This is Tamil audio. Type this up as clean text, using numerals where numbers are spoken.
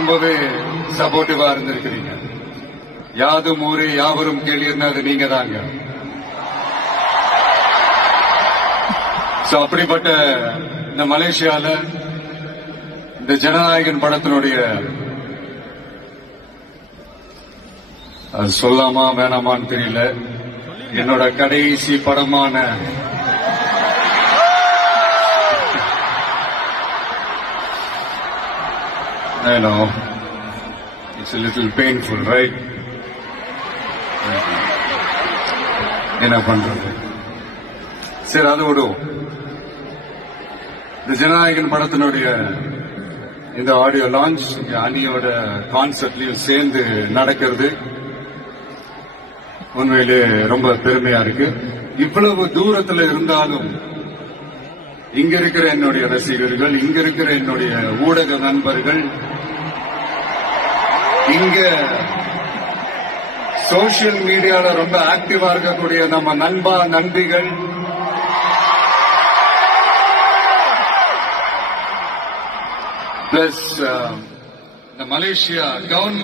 ரொம்பவே சப்போர்ட்டிவா இருந்திருக்கிறீங்க. யாதும் ஊரே யாவரும் கேள்வின்னா அது நீங்க தாங்க. அப்படிப்பட்ட இந்த மலேசியால இந்த ஜனநாயகன் படத்தினுடைய அது சொல்லாமா வேணாமான்னு தெரியல, என்னோட கடைசி படமான I know it's a little painful, right? என்ன பண்றது, சரி அது விடுவோம். இந்த ஜனநாயகன் படத்தினுடைய இந்த ஆடியோ லான்ச் அணியோட கான்செப்ட்லயும் சேர்ந்து நடக்கிறது உண்மையிலே ரொம்ப பெருமையா இருக்கு. இவ்வளவு தூரத்துல இருந்தாலும் இங்க இருக்கிற என்னுடைய ரசிகர்கள், இங்க இருக்கிற என்னுடைய ஊடக நண்பர்கள், இங்க சோசியல் மீடியால ரொம்ப ஆக்டிவா இருக்கக்கூடிய நம்ம நண்பா நண்பிகள், பிளஸ் இந்த மலேசியா கவர்மெண்ட்